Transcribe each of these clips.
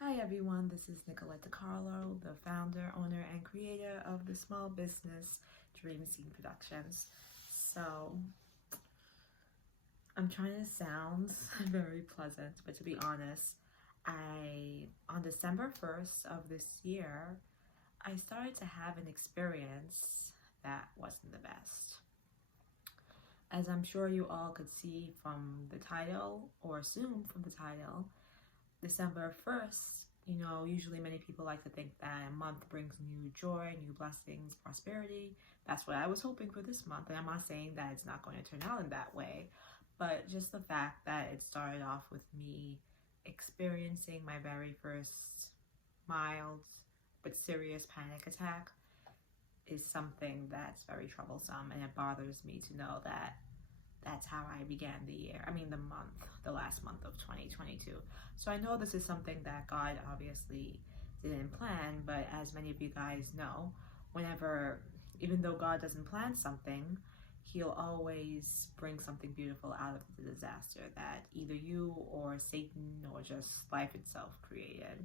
Hi everyone, this is Nicolette DiCarlo, the founder, owner, and creator of the small business Dream Scene Productions. So, I'm trying to sound very pleasant, but to be honest, on December 1st of this year, I started to have an experience that wasn't the best. As I'm sure you all could see from the title, or assume from the title, December 1st, usually many people like to think that a month brings new joy, new blessings, prosperity. That's what I was hoping for this month. And I'm not saying that it's not going to turn out in that way, but just the fact that it started off with me experiencing my very first mild but serious panic attack is something that's very troublesome, and it bothers me to know that that's how I began the year. The last month of 2022. So I know this is something that God obviously didn't plan, but as many of you guys know, even though God doesn't plan something, He'll always bring something beautiful out of the disaster that either you or Satan or just life itself created.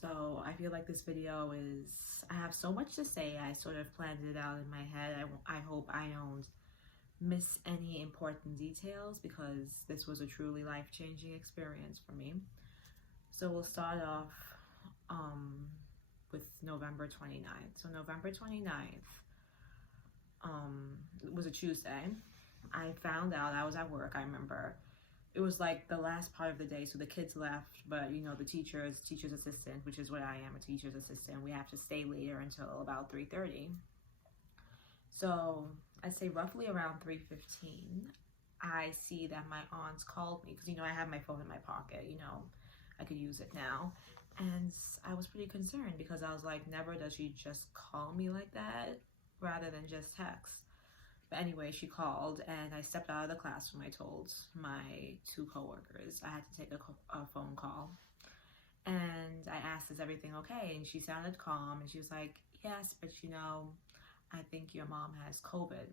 So I feel like this video I have so much to say. I sort of planned it out in my head. I hope I don't miss any important details because this was a truly life-changing experience for me. So we'll start off with November 29th. So November 29th was a Tuesday. I found out, I was at work, I remember. It was like the last part of the day, so the kids left, but the teacher's assistant, which is what I am, a teacher's assistant, we have to stay later until about 3:30. So I'd say roughly around 3:15, I see that my aunt's called me because I have my phone in my pocket, I could use it now. And I was pretty concerned because I was like, never does she just call me like that rather than just text. But anyway, she called and I stepped out of the classroom. I told my two coworkers I had to take a phone call. And I asked, is everything okay? And she sounded calm and she was like, yes, but I think your mom has COVID.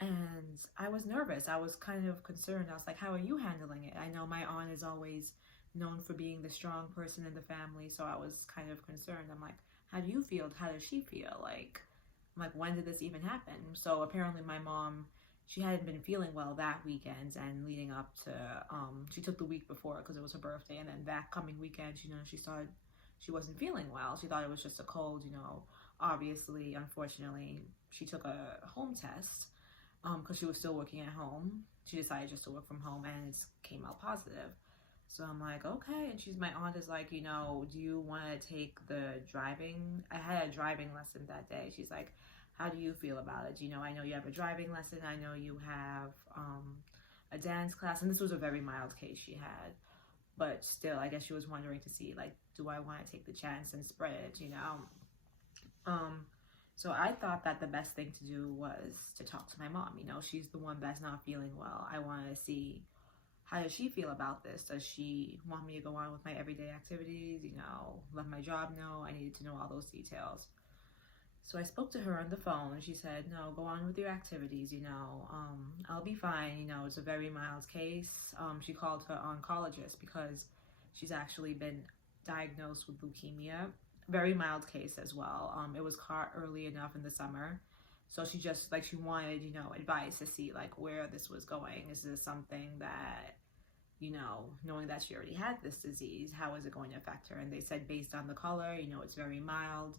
And I was nervous. I was kind of concerned. I was like, how are you handling it? I know my aunt is always known for being the strong person in the family, so I was kind of concerned. I'm like, how do you feel? How does she feel? I'm like, when did this even happen? So apparently my mom, she hadn't been feeling well that weekend, and leading up to, she took the week before because it was her birthday, and then that coming weekend, she wasn't feeling well. She thought it was just a cold, Obviously, unfortunately, she took a home test because she was still working at home. She decided just to work from home, and it came out positive. So I'm like, okay. And my aunt is like, do you want to take the driving? I had a driving lesson that day. She's like, how do you feel about it? I know you have a driving lesson. I know you have a dance class. And this was a very mild case she had. But still, I guess she was wondering to see, do I want to take the chance and spread it, So I thought that the best thing to do was to talk to my mom. She's the one that's not feeling well. I wanted to see, how does she feel about this? Does she want me to go on with my everyday activities? Let my job know? I needed to know all those details. So I spoke to her on the phone. She said, no, go on with your activities. I'll be fine. It's a very mild case. She called her oncologist because she's actually been diagnosed with leukemia. Very mild case as well. It was caught early enough in the summer. So she just, she wanted, advice to see, where this was going. Is this something that, knowing that she already had this disease, how is it going to affect her? And they said, based on the color, it's very mild.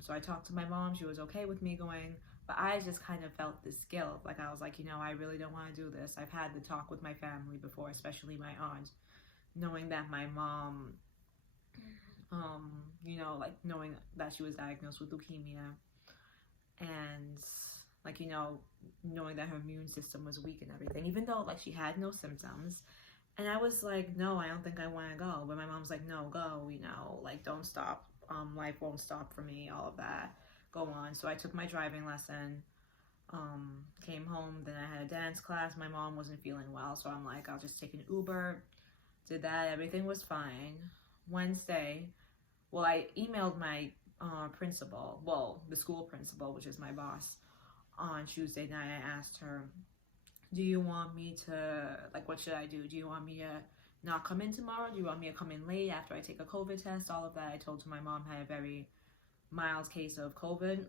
So I talked to my mom. She was okay with me going, but I just kind of felt this guilt. I was like, I really don't want to do this. I've had the talk with my family before, especially my aunt, knowing that my mom, knowing that she was diagnosed with leukemia, and knowing that her immune system was weak and everything, even though she had no symptoms. And I was like, no, I don't think I want to go. But my mom's like, no, go, don't stop. Life won't stop for me, all of that. Go on. So I took my driving lesson, came home, then I had a dance class. My mom wasn't feeling well, so I'm like, I'll just take an Uber. Did that, everything was fine. Wednesday, I emailed my principal, the school principal, which is my boss, on Tuesday night. I asked her, do you want me to, what should I do? Do you want me to not come in tomorrow? Do you want me to come in late after I take a COVID test? All of that. I told her my mom had a very mild case of COVID.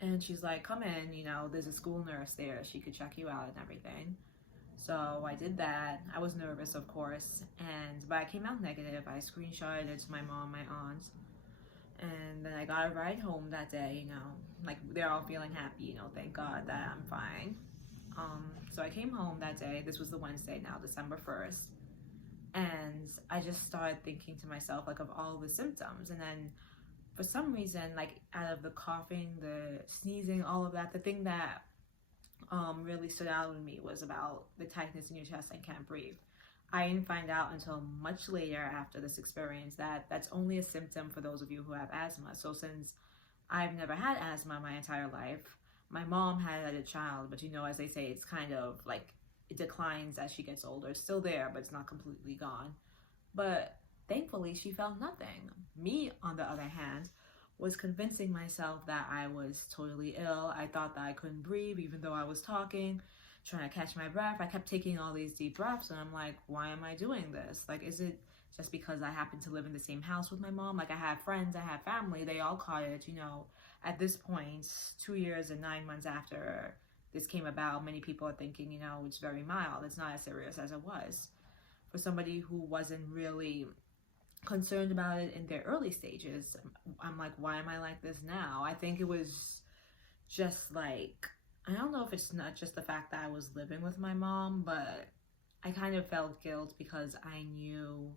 And she's like, come in, there's a school nurse there. She could check you out and everything. So I did that. I was nervous, of course. But I came out negative. I screenshotted it to my mom, my aunt. And then I got a ride home that day, like they're all feeling happy, thank God that I'm fine. So I came home that day. This was the Wednesday now, December 1st. And I just started thinking to myself, like, of all the symptoms. And then for some reason, like, out of the coughing, the sneezing, all of that, the thing that really stood out with me was about the tightness in your chest and can't breathe. I didn't find out until much later after this experience that that's only a symptom for those of you who have asthma. So since I've never had asthma my entire life, my mom had it as a child, but as they say, it's kind of like it declines as she gets older. It's still there, but it's not completely gone. But thankfully, she felt nothing. Me, on the other hand, was convincing myself that I was totally ill. I thought that I couldn't breathe even though I was talking, trying to catch my breath. I kept taking all these deep breaths, and I'm like, why am I doing this? Like, is it just because I happen to live in the same house with my mom? Like, I have friends, I have family, they all caught it, At this point, 2 years and 9 months after this came about, many people are thinking, it's very mild. It's not as serious as it was. For somebody who wasn't really concerned about it in their early stages, I'm like, why am I like this now? I think it was just like, I don't know if it's not just the fact that I was living with my mom, but I kind of felt guilt because I knew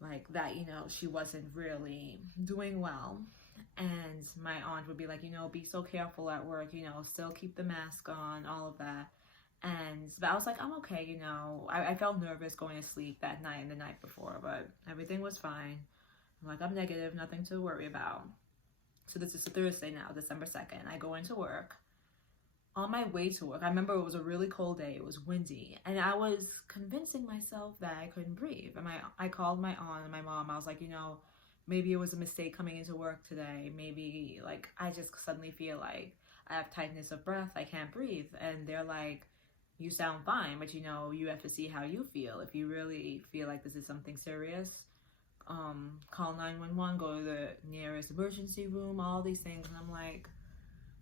like that, she wasn't really doing well. And my aunt would be like, be so careful at work, still keep the mask on, all of that. But I was like, I'm okay, I felt nervous going to sleep that night and the night before, but everything was fine. I'm like, I'm negative, nothing to worry about. So this is a Thursday now, December 2nd. I go into work. On my way to work, I remember it was a really cold day. It was windy. And I was convincing myself that I couldn't breathe. And I called my aunt and my mom. I was like, maybe it was a mistake coming into work today. Maybe, like, I just suddenly feel like I have tightness of breath. I can't breathe. And they're like, you sound fine, but you have to see how you feel. If you really feel like this is something serious, call 911, go to the nearest emergency room, all these things. And I'm like,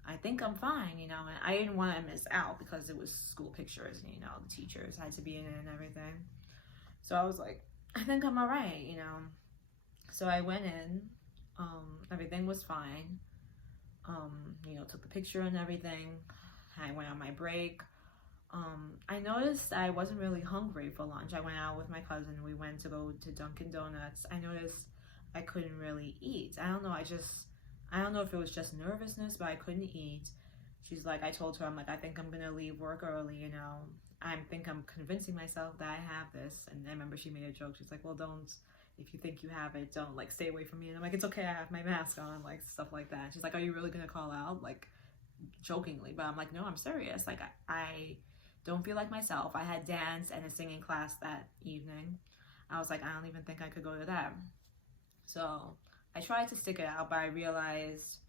I think I'm fine, and I didn't want to miss out because it was school pictures, and the teachers had to be in it and everything. So I was like, I think I'm all right, So I went in, everything was fine, took the picture and everything. I went on my break. I noticed I wasn't really hungry for lunch. I went out with my cousin. We went to go to Dunkin' Donuts. I noticed I couldn't really eat. I don't know if it was just nervousness, but I couldn't eat. She's like, I told her, I'm like, I think I'm gonna leave work early, I think I'm convincing myself that I have this. And I remember she made a joke. She's like, well, don't, if you think you have it, don't, like, stay away from me. And I'm like, it's okay, I have my mask on, like, stuff like that. She's like, are you really gonna call out? Like, jokingly. But I'm like, no, I'm serious. Like, I don't feel like myself. I had dance and a singing class that evening. I was like, I don't even think I could go to that. So I tried to stick it out, but I realized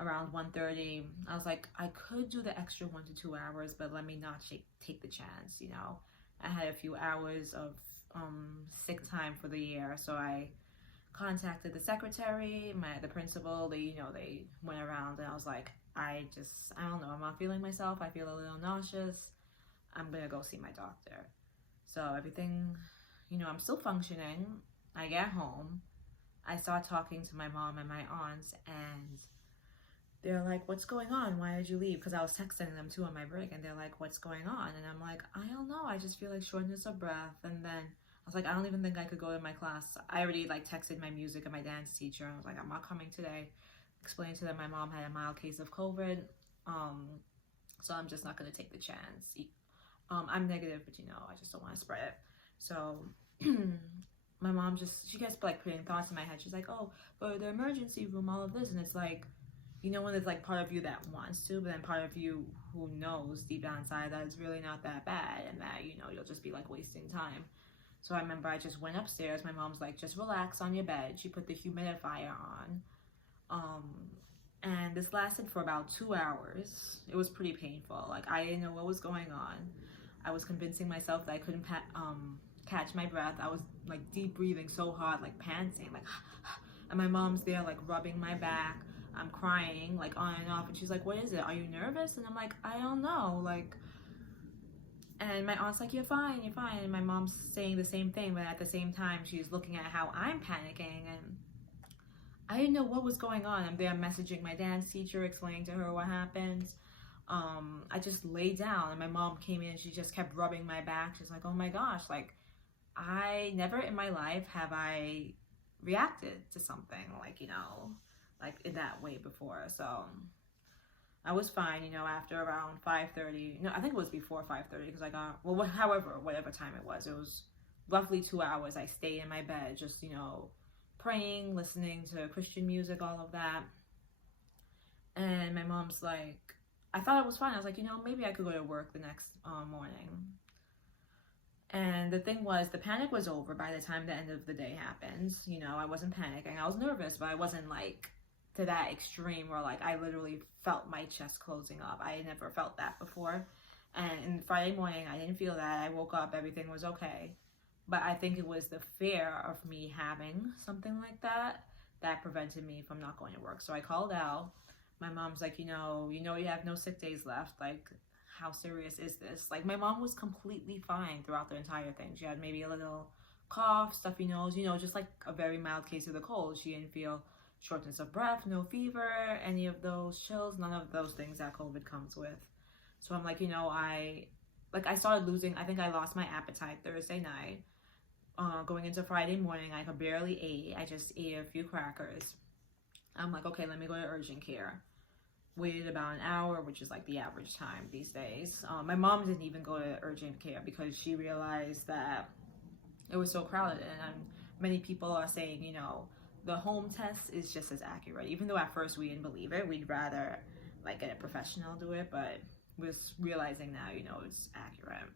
around 1:30, I was like, I could do the extra 1 to 2 hours, but let me not take the chance, I had a few hours of sick time for the year, so I contacted the secretary, the principal. They went around, and I was like, I don't know, I'm not feeling myself. I feel a little nauseous. I'm gonna go see my doctor. So everything, I'm still functioning. I get home. I start talking to my mom and my aunts, and they're like, what's going on? Why did you leave? Because I was texting them too on my break, and they're like, what's going on? And I'm like, I don't know. I just feel like shortness of breath. And then I was like, I don't even think I could go to my class. I already texted my music and my dance teacher. I was like, I'm not coming today. Explained to them my mom had a mild case of COVID. So I'm just not going to take the chance. I'm negative, but I just don't want to spread it. So my mom she gets putting thoughts in my head. She's like, oh, but the emergency room, all of this. And it's like, when there's part of you that wants to, but then part of you who knows deep down inside that it's really not that bad, and that, you'll just be wasting time. So I remember I just went upstairs. My mom's like, just relax on your bed. She put the humidifier on. And this lasted for about 2 hours. It was pretty painful. I didn't know what was going on. I was convincing myself that I couldn't catch my breath. I was like deep breathing so hard, like panting, like, and my mom's there like rubbing my back. I'm crying like on and off, and she's like, what is it? Are you nervous? And I'm like, I don't know, like. And my aunt's like, you're fine, you're fine. And my mom's saying the same thing, but at the same time, she's looking at how I'm panicking. And I didn't know what was going on. I'm there messaging my dance teacher, explaining to her what happened. I just laid down, and my mom came in. She just kept rubbing my back. She's like, oh my gosh, like, I never in my life have I reacted to something like, like in that way before. So I was fine, after around 5:30. No, I think it was before 5:30 because I got, well, whatever time it was roughly 2 hours. I stayed in my bed, just, praying, listening to Christian music, all of that. And my mom's like, I thought it was fine. I was like, maybe I could go to work the next morning. And the thing was, the panic was over by the time the end of the day happened. I wasn't panicking. I was nervous, but I wasn't like to that extreme where like I literally felt my chest closing up. I had never felt that before. And Friday morning, I didn't feel that. I woke up, everything was okay. But I think it was the fear of me having something like that prevented me from not going to work. So I called out. My mom's like, you have no sick days left. Like, how serious is this? Like, my mom was completely fine throughout the entire thing. She had maybe a little cough, stuffy nose, just like a very mild case of the cold. She didn't feel shortness of breath, no fever, any of those chills, none of those things that COVID comes with. So I'm like, I started losing, I think I lost my appetite Thursday night. Going into Friday morning, I could barely eat. I just ate a few crackers. I'm like, okay, let me go to urgent care. Waited about an hour, which is like the average time these days. My mom didn't even go to urgent care because she realized that it was so crowded. And many people are saying, the home test is just as accurate. Even though at first we didn't believe it, we'd rather like get a professional do it, but we're realizing now, it's accurate.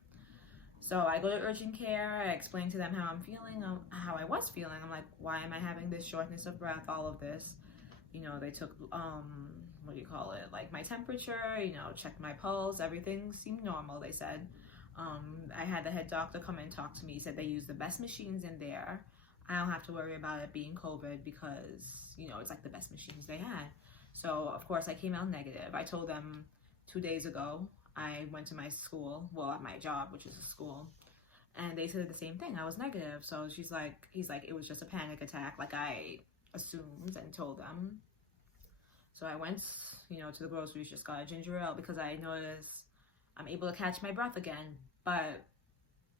So I go to urgent care. I explain to them how I'm feeling, how I was feeling. I'm like, why am I having this shortness of breath, all of this? They took, like my temperature, checked my pulse. Everything seemed normal, they said. I had the head doctor come and talk to me. He said they use the best machines in there. I don't have to worry about it being COVID because, it's like the best machines they had. So, of course, I came out negative. I told them 2 days ago, I went to my school, well, at my job, which is a school, and they said the same thing. I was negative. So he's like, it was just a panic attack, like I assumed and told them. So I went, to the groceries, just got a ginger ale because I noticed I'm able to catch my breath again. But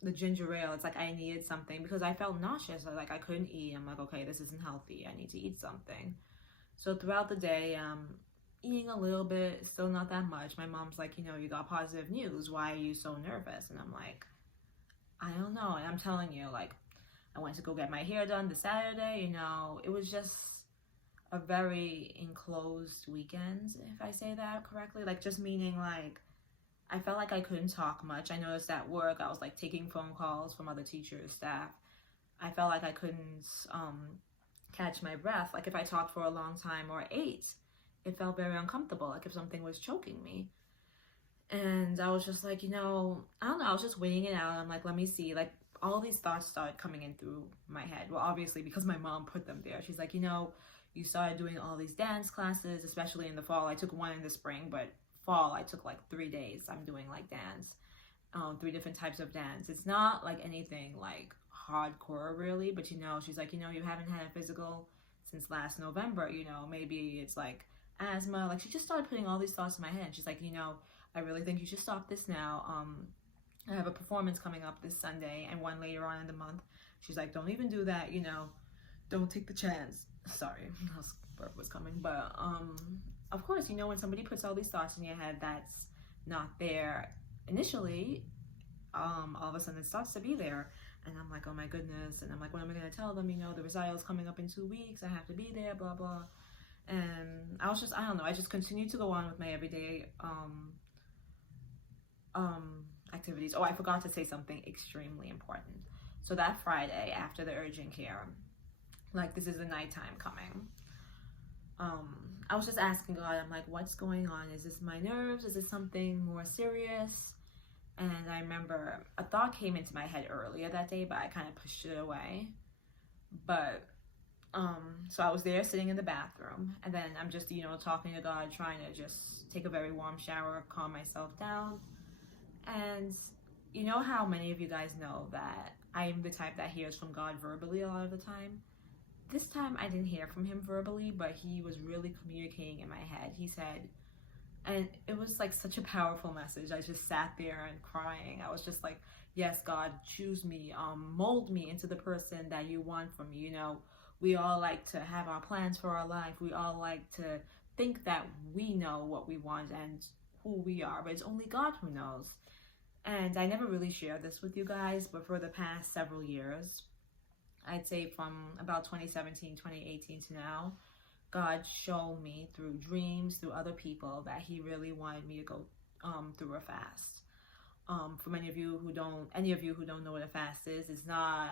the ginger ale, it's like I needed something because I felt nauseous. Like I couldn't eat. I'm like, okay, this isn't healthy. I need to eat something. So throughout the day, eating a little bit, still not that much. My mom's like, you got positive news. Why are you so nervous? And I'm like, I don't know. And I'm telling you, like, I went to go get my hair done this Saturday. It was just a very enclosed weekend, if I say that correctly. Like, just meaning, like, I felt like I couldn't talk much. I noticed at work, I was, like, taking phone calls from other teachers, staff. I felt like I couldn't catch my breath. Like, if I talked for a long time or ate, it felt very uncomfortable, like if something was choking me. And I was just like, I don't know. I was just waiting it out. I'm like, let me see. Like, all these thoughts started coming in through my head. Well, obviously, because my mom put them there. She's like, you started doing all these dance classes, especially in the fall. I took one in the spring, but fall, I took like 3 days. I'm doing like dance, 3 different types of dance. It's not like anything like hardcore really, but she's like, you haven't had a physical since last November. Maybe it's like asthma. Like, she just started putting all these thoughts in my head. She's like, I really think you should stop this now. I have a performance coming up this Sunday and one later on in the month. She's like, don't even do that, don't take the chance. Sorry, burp was coming. But of course, when somebody puts all these thoughts in your head that's not there initially, all of a sudden it starts to be there. And I'm like, oh my goodness. And I'm like, what am I going to tell them? The recital's coming up in 2 weeks. I have to be there, blah, blah. And I don't know. I just continued to go on with my everyday activities. Oh, I forgot to say something extremely important. So that Friday after the urgent care, like, this is the nighttime coming. I was just asking God, I'm like, what's going on? Is this my nerves? Is this something more serious? And I remember a thought came into my head earlier that day, but I kind of pushed it away. But so I was there sitting in the bathroom, and then I'm just, talking to God, trying to just take a very warm shower, calm myself down. And you know how many of you guys know that I'm the type that hears from God verbally a lot of the time? This time I didn't hear from him verbally, but he was really communicating in my head. He said, and it was like such a powerful message. I just sat there and crying. I was just like, yes, God, choose me, mold me into the person that you want from me. We all like to have our plans for our life. We all like to think that we know what we want and who we are, but it's only God who knows. And I never really shared this with you guys, but for the past several years, I'd say from about 2017, 2018 to now, God showed me through dreams, through other people, that he really wanted me to go through a fast. For any of you who don't know what a fast is, it's not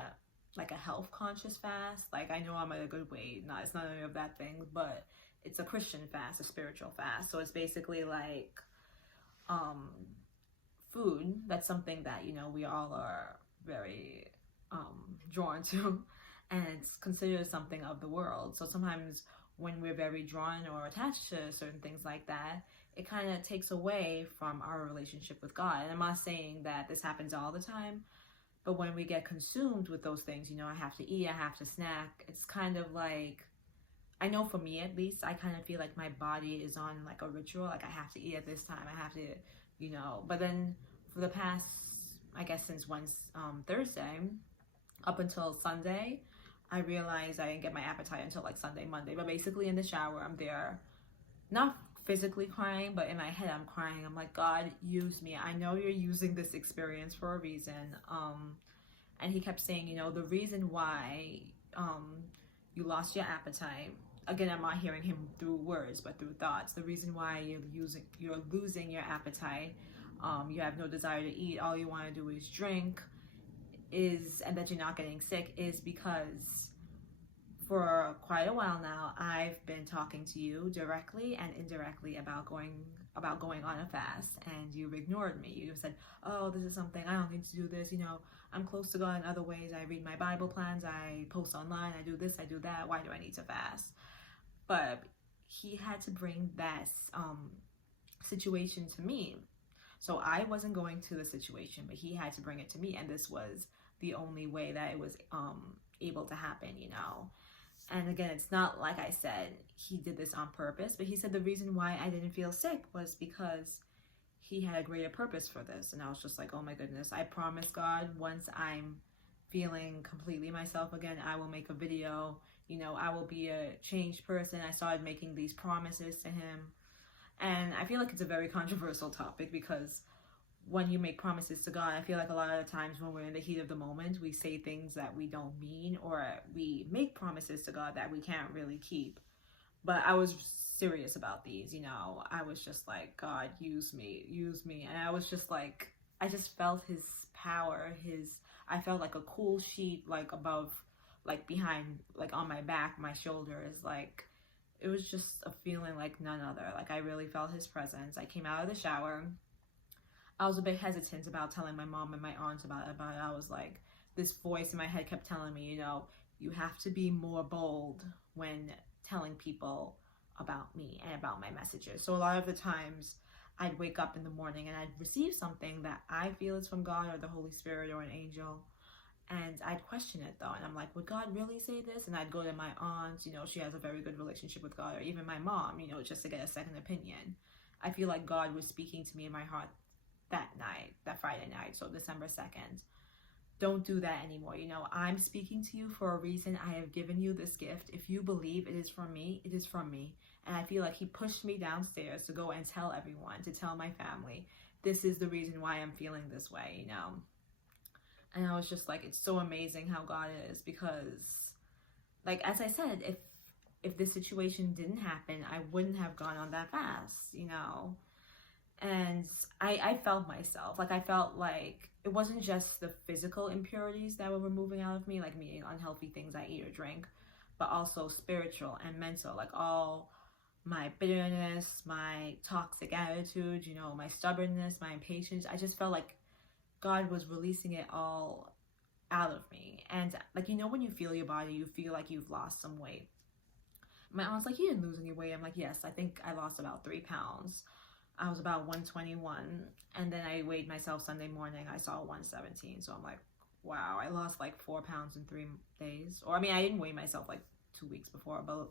like a health conscious fast. Like, I know I'm at a good weight. No, it's not any of that thing, but it's a Christian fast, a spiritual fast. So it's basically like food. That's something that, we all are very drawn to, and it's considered something of the world. So sometimes when we're very drawn or attached to certain things like that, it kind of takes away from our relationship with God. And I'm not saying that this happens all the time, but when we get consumed with those things, I have to eat, I have to snack. It's kind of like, I know for me at least, I kind of feel like my body is on like a ritual. Like, I have to eat at this time, I have to, but then for the past, I guess since Thursday, up until Sunday, I realized I didn't get my appetite until like Sunday, Monday. But basically in the shower, I'm there, not physically crying, but in my head I'm crying. I'm like, God, use me. I know you're using this experience for a reason. And he kept saying, the reason why you lost your appetite. Again, I'm not hearing him through words, but through thoughts. The reason why you're losing your appetite, you have no desire to eat, all you want to do is drink, and that you're not getting sick, is because for quite a while now I've been talking to you directly and indirectly about going on a fast, and you've ignored me. You've said, oh, this is something, I don't need to do this, I'm close to God in other ways. I read my Bible plans, I post online, I do this, I do that. Why do I need to fast? But he had to bring that situation to me. So I wasn't going to the situation, but he had to bring it to me, and this was the only way that it was able to happen, And again, it's not like I said he did this on purpose, but he said the reason why I didn't feel sick was because he had a greater purpose for this. And I was just like, oh my goodness, I promise God, once I'm feeling completely myself again, I will make a video, I will be a changed person. I started making these promises to him. And I feel like it's a very controversial topic, because when you make promises to God, I feel like a lot of the times when we're in the heat of the moment, we say things that we don't mean, or we make promises to God that we can't really keep. But I was serious about these, I was just like, God, use me. And I was just like, I just felt his power, I felt like a cool sheet, like above, like behind, like on my back, my shoulders, like, it was just a feeling like none other. Like, I really felt his presence. I came out of the shower. I was a bit hesitant about telling my mom and my aunts about it. I was like, this voice in my head kept telling me, you have to be more bold when telling people about me and about my messages. So a lot of the times I'd wake up in the morning and I'd receive something that I feel is from God or the Holy Spirit or an angel. And I'd question it though. And I'm like, would God really say this? And I'd go to my aunt, she has a very good relationship with God, or even my mom, just to get a second opinion. I feel like God was speaking to me in my heart that Friday night, so December 2nd. Don't do that anymore. I'm speaking to you for a reason. I have given you this gift. If you believe it is from me, it is from me. And I feel like he pushed me downstairs to go and tell everyone, to tell my family, this is the reason why I'm feeling this way, And I was just like, it's so amazing how God is, because, like, as I said, if this situation didn't happen, I wouldn't have gone on that fast, And I felt myself, like, I felt like it wasn't just the physical impurities that were removing out of me, like me eating unhealthy things I eat or drink, but also spiritual and mental, like all my bitterness, my toxic attitude, my stubbornness, my impatience. I just felt like God was releasing it all out of me. And like, you know, when you feel your body, you feel like you've lost some weight. My aunt's like, you didn't lose any weight. I'm like, yes, I think I lost about 3 pounds. I was about 121, and then I weighed myself Sunday morning. I saw 117. So I'm like, wow, I lost like 4 pounds in 3 days. Or I mean, I didn't weigh myself like 2 weeks before, but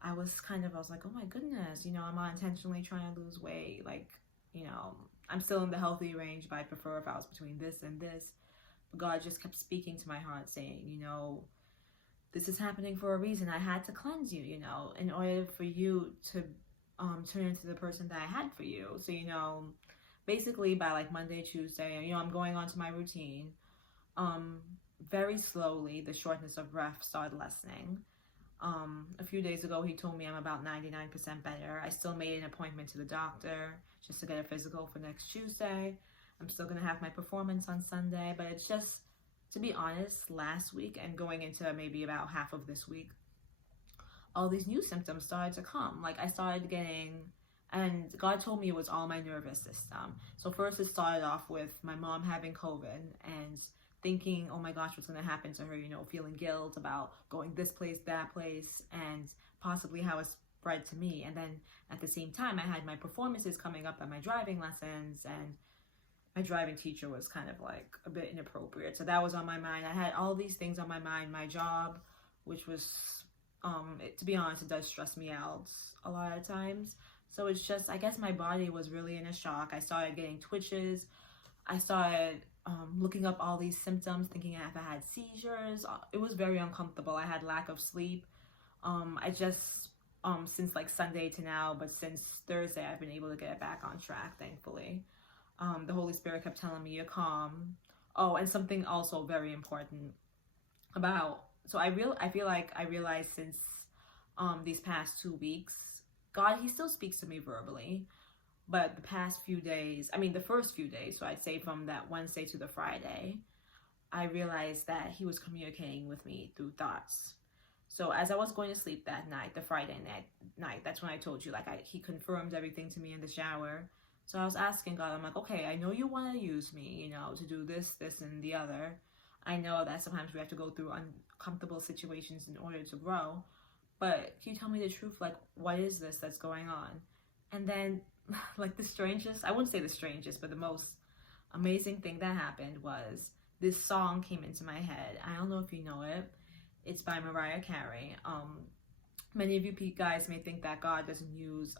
I was like, oh my goodness, you know, I'm not intentionally trying to lose weight. Like, you know, I'm still in the healthy range, but I'd prefer if I was between this and this. But God just kept speaking to my heart saying, you know, this is happening for a reason. I had to cleanse you, you know, in order for you to turn into the person that I had for you. So, you know, basically by like Monday, Tuesday, you know, I'm going on to my routine. Very slowly, the shortness of breath started lessening. A few days ago, he told me I'm about 99% better. I still made an appointment to the doctor just to get a physical for next Tuesday. I'm still going to have my performance on Sunday, but it's just, to be honest, last week and going into maybe about half of this week, all these new symptoms started to come. Like I started getting, and God told me it was all my nervous system. So first it started off with my mom having COVID and thinking, oh my gosh, what's going to happen to her, you know, feeling guilt about going this place, that place, and possibly how it spread to me. And then at the same time, I had my performances coming up at my driving lessons, and my driving teacher was kind of like a bit inappropriate. So that was on my mind. I had all these things on my mind. My job, which was, to be honest, it does stress me out a lot of times. So it's just, I guess my body was really in a shock. I started getting twitches. I started looking up all these symptoms, thinking if I had seizures. It was very uncomfortable. I had lack of sleep. I just, since like Sunday to now, but since Thursday, I've been able to get it back on track, thankfully. The Holy Spirit kept telling me, you're calm. Oh, and something also very important about, so I feel like I realized since these past 2 weeks, God, he still speaks to me verbally. But the past few days, I mean, the first few days, so I'd say from that Wednesday to the Friday, I realized that he was communicating with me through thoughts. So as I was going to sleep that night, the Friday night, that's when I told you, like, he confirmed everything to me in the shower. So I was asking God, I'm like, okay, I know you want to use me, you know, to do this, and the other. I know that sometimes we have to go through uncomfortable situations in order to grow. But can you tell me the truth? Like, what is this that's going on? And then, like, the strangest, I wouldn't say the strangest, but the most amazing thing that happened was this song came into my head. I don't know if you know it. It's by Mariah Carey. Many of you guys may think that God doesn't use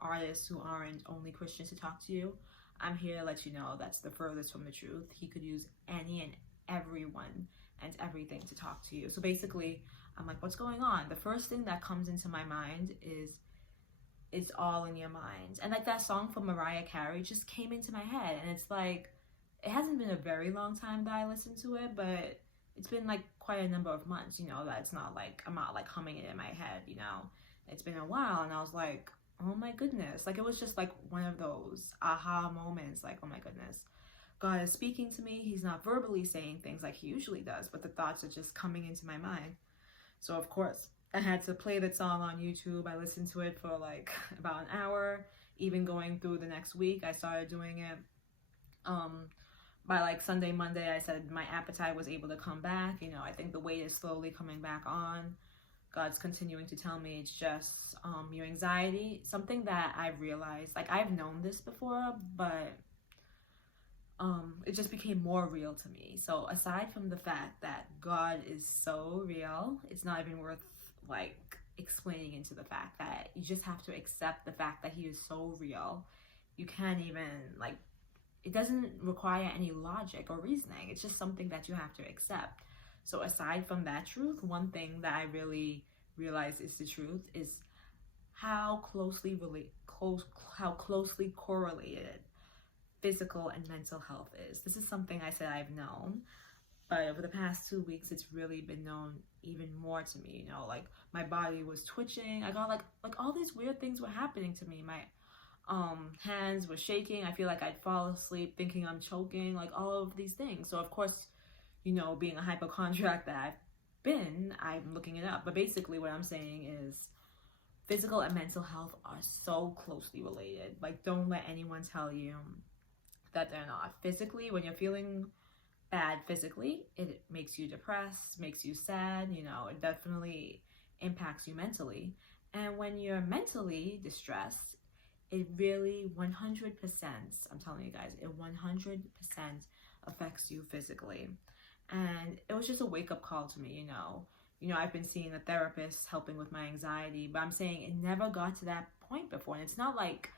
artists who aren't only Christians to talk to you. I'm here to let you know that's the furthest from the truth. He could use any and everyone and everything to talk to you. So basically, I'm like, what's going on? The first thing that comes into my mind is, it's all in your mind. And like that song from Mariah Carey just came into my head. And it's like, it hasn't been a very long time that I listened to it, but it's been like quite a number of months, you know, that it's not like, I'm not like humming it in my head, you know. It's been a while, and I was like, oh my goodness. Like, it was just like one of those aha moments, like, oh my goodness. God is speaking to me. He's not verbally saying things like he usually does, but the thoughts are just coming into my mind. So of course, I had to play that song on YouTube. I listened to it for like about an hour. Even going through the next week, I started doing it. By like Sunday, Monday, I said my appetite was able to come back. You know, I think the weight is slowly coming back on. God's continuing to tell me it's just your anxiety. Something that I've realized, like I've known this before, but it just became more real to me. So aside from the fact that God is so real, it's not even worth like explaining into the fact that you just have to accept the fact that he is so real. You can't even like, it doesn't require any logic or reasoning. It's just something that you have to accept. So aside from that truth, one thing that I really realize is the truth is how closely correlated physical and mental health is. This is something I said I've known, but over the past 2 weeks, it's really been known even more to me. You know, like my body was twitching. I got like all these weird things were happening to me. My hands were shaking. I feel like I'd fall asleep thinking I'm choking, like all of these things. So of course, you know, being a hypochondriac that I've been, I'm looking it up. But basically what I'm saying is physical and mental health are so closely related. Like, don't let anyone tell you that they're not. Physically, when you're feeling bad physically, it makes you depressed, makes you sad, it definitely impacts you mentally. And when you're mentally distressed, it really 100%, I'm telling you guys, it 100% affects you physically. And it was just a wake-up call to me. I've been seeing a therapist helping with my anxiety, but I'm saying it never got to that point before. And it's not like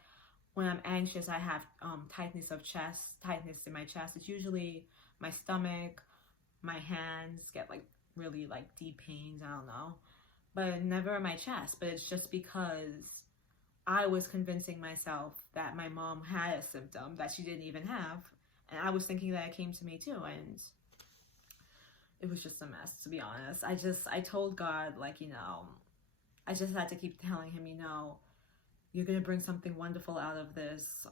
when I'm anxious I have tightness in my chest. It's usually my stomach, my hands get like really like deep pains, I don't know, but never in my chest. But it's just because I was convincing myself that my mom had a symptom that she didn't even have, and I was thinking that it came to me too, and it was just a mess, to be honest. I told God, like, I just had to keep telling him, you're gonna bring something wonderful out of this,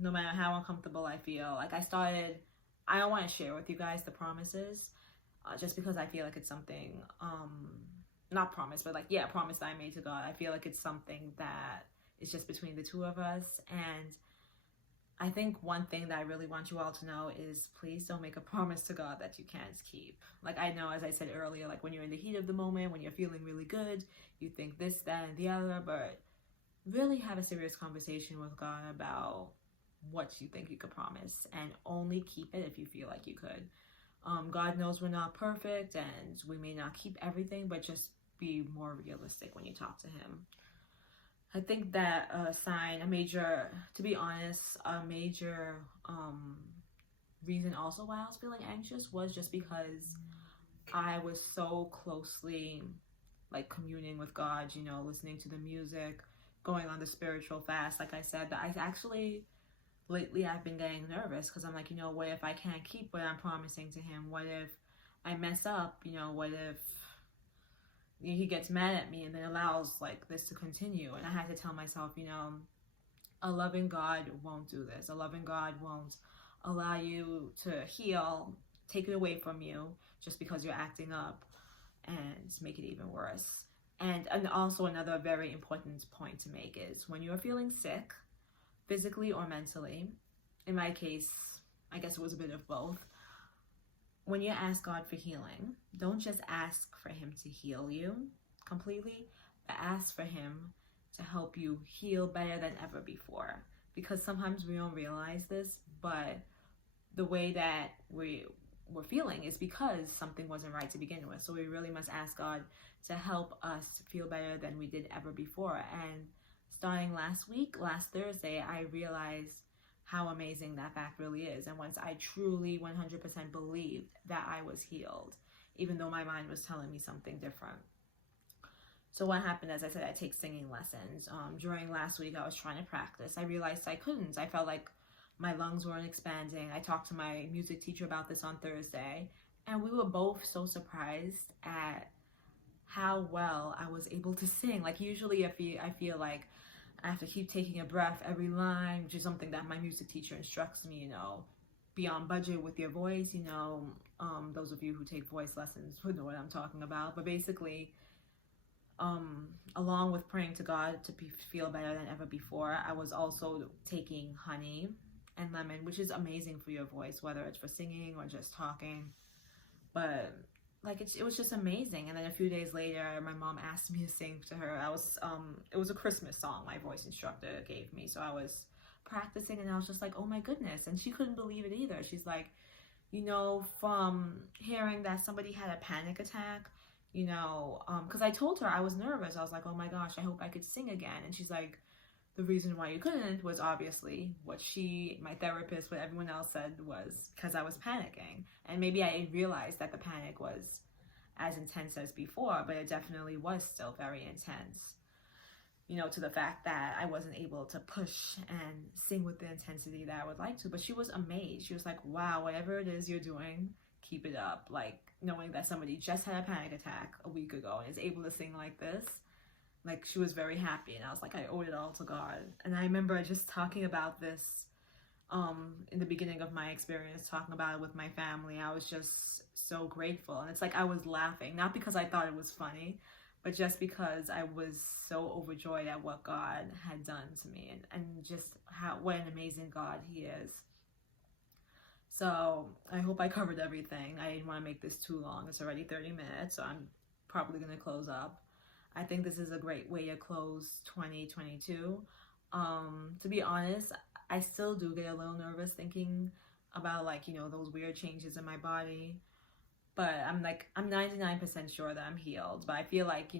no matter how uncomfortable I feel. Like, I don't want to share with you guys the promises, just because I feel like it's something, not promise, but like, promise that I made to God. I feel like it's something that is just between the two of us. And I think one thing that I really want you all to know is, please don't make a promise to God that you can't keep. Like, I know, as I said earlier, like when you're in the heat of the moment, when you're feeling really good, you think this, that, and the other, but really have a serious conversation with God about what you think you could promise, and only keep it if you feel like you could. God knows we're not perfect and we may not keep everything, but just be more realistic when you talk to him. I think that a major reason also why I was feeling anxious was just because I was so closely like communing with God, listening to the music, going on the spiritual fast, like I said, that lately I've been getting nervous because I'm like, what if I can't keep what I'm promising to him? What if I mess up? What if he gets mad at me and then allows like this to continue? And I had to tell myself, a loving God won't do this. A loving God won't allow you to heal, take it away from you just because you're acting up and make it even worse. And also another very important point to make is, when you're feeling sick, physically or mentally, in my case, I guess it was a bit of both, when you ask God for healing, don't just ask for him to heal you completely, but ask for him to help you heal better than ever before. Because sometimes we don't realize this, but the way that we're feeling is because something wasn't right to begin with. So we really must ask God to help us feel better than we did ever before. And starting last Thursday, I realized how amazing that fact really is. And once I truly 100% believed that I was healed, even though my mind was telling me something different. So what happened, as I said, I take singing lessons. During last week, I was trying to practice. I realized I couldn't. I felt like my lungs weren't expanding. I talked to my music teacher about this on Thursday, and we were both so surprised at how well I was able to sing. Like, usually I feel like I have to keep taking a breath every line, which is something that my music teacher instructs me, be on budget with your voice, those of you who take voice lessons would know what I'm talking about. But basically, along with praying to God to feel better than ever before, I was also taking honey and lemon, which is amazing for your voice, whether it's for singing or just talking. But like, it was just amazing. And then a few days later, my mom asked me to sing to her. It was a Christmas song my voice instructor gave me. So I was practicing, and I was just like, oh my goodness. And she couldn't believe it either. She's like, from hearing that somebody had a panic attack, because I told her I was nervous. I was like, oh my gosh, I hope I could sing again. And she's like, the reason why you couldn't was obviously what my therapist, what everyone else said was because I was panicking. And maybe I realized that the panic was as intense as before, but it definitely was still very intense, to the fact that I wasn't able to push and sing with the intensity that I would like to. But she was amazed. She was like, wow, whatever it is you're doing, keep it up. Like, knowing that somebody just had a panic attack a week ago and is able to sing like this, like, she was very happy. And I was like, I owed it all to God. And I remember just talking about this in the beginning of my experience, talking about it with my family. I was just so grateful. And it's like I was laughing, not because I thought it was funny, but just because I was so overjoyed at what God had done to me, and just what an amazing God he is. So I hope I covered everything. I didn't want to make this too long. It's already 30 minutes, so I'm probably going to close up. I think this is a great way to close 2022. To be honest, I still do get a little nervous thinking about, like, those weird changes in my body. But I'm 99% sure that I'm healed. But I feel like,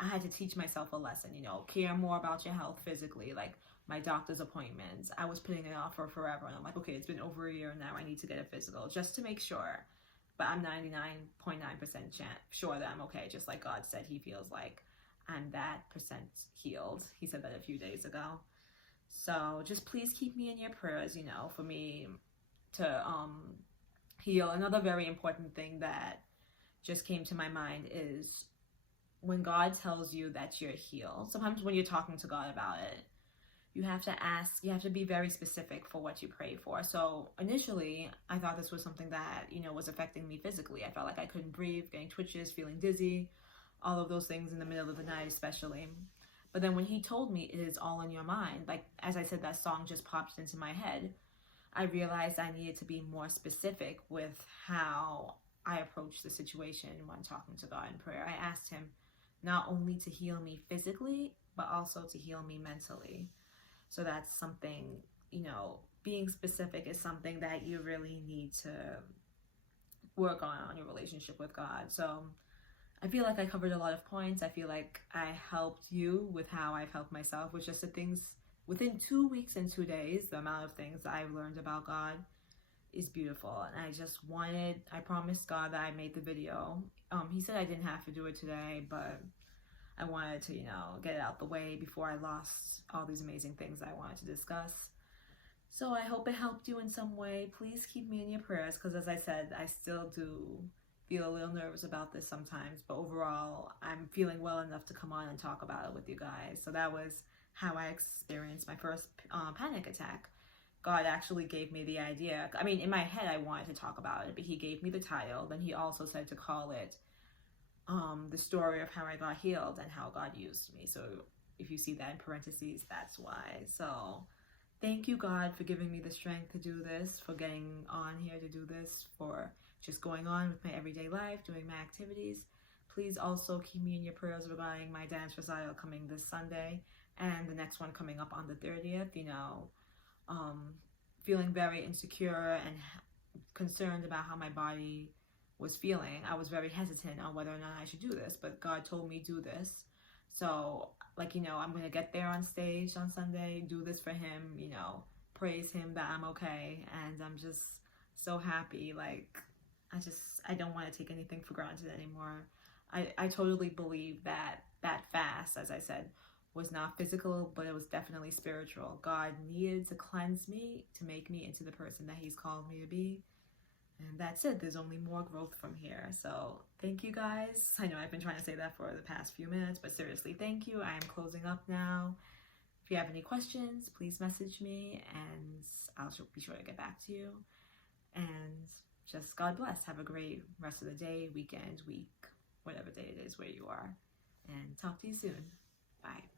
I had to teach myself a lesson, care more about your health physically, like my doctor's appointments. I was putting it off for forever, and I'm like, okay, it's been over a year now. I need to get a physical just to make sure. But I'm 99.9% sure that I'm okay, just like God said he feels like I'm that percent healed. He said that a few days ago. So just please keep me in your prayers, for me to heal. Another very important thing that just came to my mind is when God tells you that you're healed, sometimes when you're talking to God about it, you have to ask, you have to be very specific for what you pray for. So initially, I thought this was something that, was affecting me physically. I felt like I couldn't breathe, getting twitches, feeling dizzy, all of those things in the middle of the night especially. But then when he told me it is all in your mind, like, as I said, that song just popped into my head, I realized I needed to be more specific with how I approach the situation when talking to God in prayer. I asked him not only to heal me physically, but also to heal me mentally. So that's something, being specific is something that you really need to work on your relationship with God. So I feel like I covered a lot of points. I feel like I helped you with how I've helped myself with just the things within 2 weeks and 2 days. The amount of things that I've learned about God is beautiful. And I promised God that I made the video. He said I didn't have to do it today, but I wanted to, get it out the way before I lost all these amazing things I wanted to discuss. So I hope it helped you in some way. Please keep me in your prayers, because as I said, I still do feel a little nervous about this sometimes, but overall, I'm feeling well enough to come on and talk about it with you guys. So that was how I experienced my first panic attack. God actually gave me the idea. I mean, in my head, I wanted to talk about it, but he gave me the title. Then he also said to call it the story of how I got healed and how God used me. So if you see that in parentheses, that's why. So thank you, God, for giving me the strength to do this, for getting on here to do this, for just going on with my everyday life, doing my activities. Please also keep me in your prayers regarding my dance recital coming this Sunday and the next one coming up on the 30th. Feeling very insecure and concerned about how my body was feeling. I was very hesitant on whether or not I should do this, but God told me do this. So, I'm going to get there on stage on Sunday, do this for him, praise him that I'm okay. And I'm just so happy. I don't want to take anything for granted anymore. I totally believe that fast, as I said, was not physical, but it was definitely spiritual. God needed to cleanse me to make me into the person that he's called me to be. And that's it. There's only more growth from here. So thank you guys. I know I've been trying to say that for the past few minutes, but seriously, thank you. I am closing up now. If you have any questions, please message me and I'll be sure to get back to you. And just God bless. Have a great rest of the day, weekend, week, whatever day it is where you are. And talk to you soon. Bye.